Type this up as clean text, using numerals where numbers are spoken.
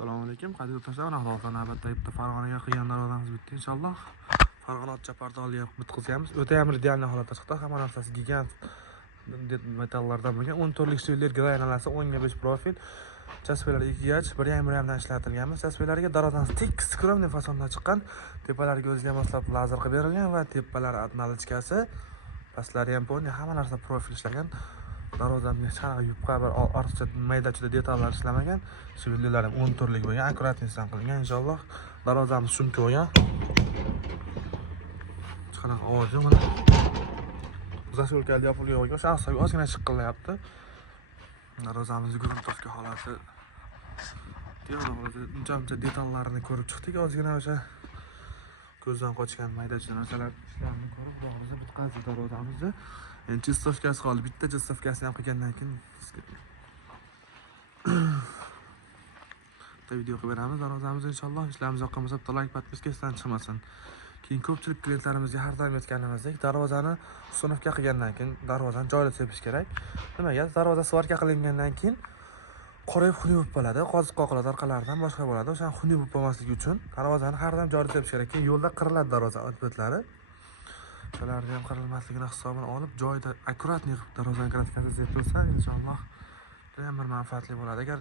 Assalomu alaykum. Qadrdon do'stlar, hozir navbatdagi bitta Farg'onaga qilgan darvozamiz bitdi inshaalloh. Farg'ona chapartolni bitkazamiz. O'ta ham ideal holatda chiqdi. Hamma narsasi gigant metallardan bo'lgan. 14 lik shivler granalarasi 10 ga 5 profil. Chaspalar 2 gach, 1.5 dan ishlatilganmiz. Chaspalarga darvozamiz tekis skромniy fasonda chiqqan. Tepalariga o'ziga moslab lazer qilib berilgan va tepalar atnalichkasi, pastlari ham poni, hamma narsa profil ishlagan. Darvozamga sharq yupqa bir ortiqcha mayda-chuda detallar ishlamagan. Shivlerlar ham 14 lik bo'lgan, akkuratnisan qilingan inshaalloh. Darvozamiz shuncha bo'lgan. Qanaqa ovozi mana. Zasulkali yopilgan bo'lgan, shaxsiy ozgina shiqillayapti. Darvozamiz gruntовка holati. Teorizda uncha detallarini ko'rib chiqdik, ozgina o'sha ko'zdan qochgan mayda-chuda narsalar ishlarini ko'rib, to'g'risi bitkazdik darvozamizni. Endi chistовкasi qoldi. Bitta chistовкasini ham qilgandan keyin bitta video qilib beramiz darvozamizni inshaalloh. Ishlarimiz yoqqan bo'lsa, bitta like, podpiskasidan chiqmasin. Keyin ko'pchilik klientlarimizga har doim aytganimizdek, darvozani ustunovka qilgandan keyin darvozani joyida sepish kerak. Nimaga? Darvoza svarka qilingandan keyin qorayib xunuk bo'lib qoladi, qoziq qoqiladi orqalaridan, boshqa bo'ladi. O'shan xunuk bo'lib qolmasligi uchun darvozani har doim joyida sepish kerak. Keyin yo'lda qiriladi darvoza o'tbetlari. Shularni ham qirilmasligini hisobini olib, joyida akkuratniy darvozani kratkasi sepilsa, inshaalloh juda ham bir manfaatli bo'ladi. Agar